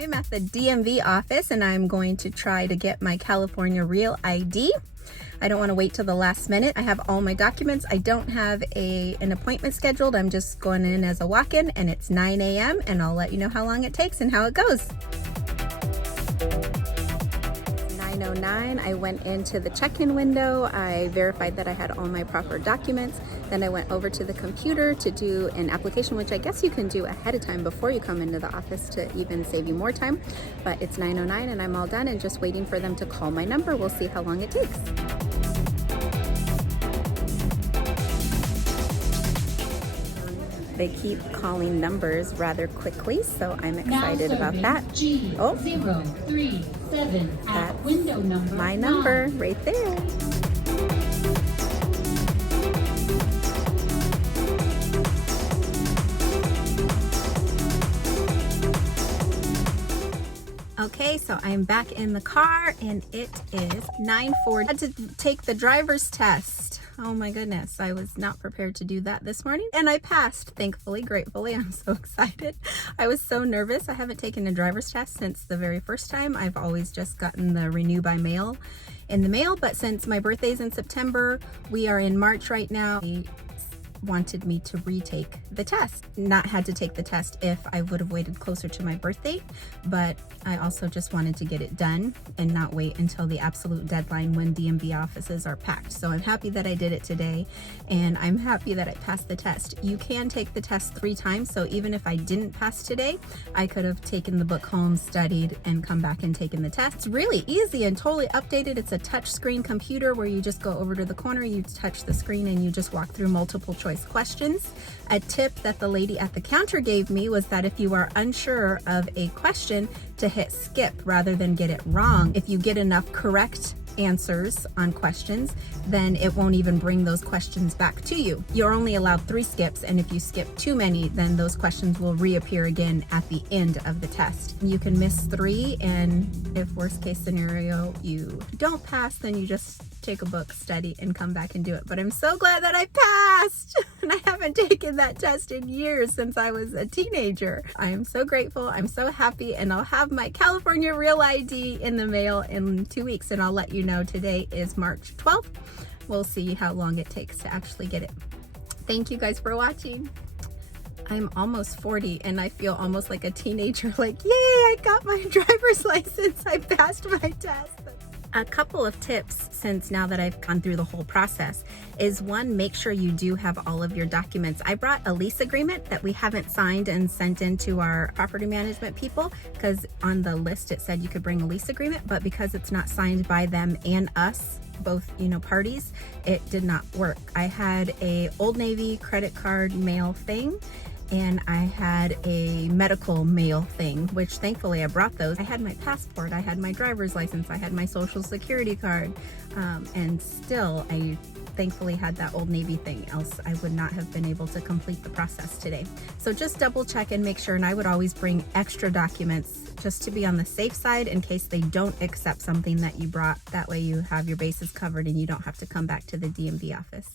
I'm at the DMV office and I'm going to try to get my California Real ID. I don't want to wait till the last minute. I have all my documents. I don't have an appointment scheduled. I'm just going in as a walk-in and it's 9 a.m. and I'll let you know how long it takes and how it goes. 9:09, I went into the check-in window. I verified that I had all my proper documents. Then I went over to the computer to do an application, which I guess you can do ahead of time before you come into the office to even save you more time. But it's 9:09 and I'm all done and just waiting for them to call my number. We'll see how long it takes. They keep calling numbers rather quickly, so I'm excited about that. Oh, 037 that's window number my 9. number right there. Okay, so I'm back in the car and it is 9:40. I had to take the driver's test. Oh my goodness, I was not prepared to do that this morning and I passed, thankfully, gratefully. I'm so excited. I was so nervous. I haven't taken a driver's test since the very first time. I've always just gotten the renew by mail in the mail, but since my birthday's in September, we are in March right now. He wanted me to retake the test. Not had to take the test if I would have waited closer to my birthday, but I also just wanted to get it done and not wait until the absolute deadline when DMV offices are packed. So I'm happy that I did it today and I'm happy that I passed the test. You can take the test 3 times, so even if I didn't pass today, I could have taken the book home, studied, and come back and taken the test. It's really easy and totally updated. It's a touch screen computer where you just go over to the corner, you touch the screen, and you just walk through multiple choice questions. A tip that the lady at the counter gave me was that if you are unsure of a question, to hit skip rather than get it wrong. If you get enough correct answers on questions, then it won't even bring those questions back to you. You're only allowed 3 skips, and if you skip too many, then those questions will reappear again at the end of the test. You can miss 3, and if worst case scenario you don't pass, then you just take a book, study, and come back and do it. But I'm so glad that I passed and I haven't taken that test in years, since I was a teenager. I am so grateful. I'm so happy, and I'll have my California Real ID in the mail in 2 weeks, and I'll let you know. Today is March 12th. We'll see how long it takes to actually get it. Thank you guys for watching. I'm almost 40 and I feel almost like a teenager, like, yay, I got my driver's license. I passed my test. A couple of tips, since now that I've gone through the whole process, is one, make sure you do have all of your documents. I brought a lease agreement that we haven't signed and sent in to our property management people, because on the list it said you could bring a lease agreement, but because it's not signed by them and us, both, parties, it did not work. I had a Old Navy credit card mail thing, and I had a medical mail thing, which thankfully I brought those. I had my passport, I had my driver's license, I had my social security card, and still I thankfully had that Old Navy thing, else I would not have been able to complete the process today. So just double check and make sure, and I would always bring extra documents just to be on the safe side in case they don't accept something that you brought. That way you have your bases covered and you don't have to come back to the DMV office.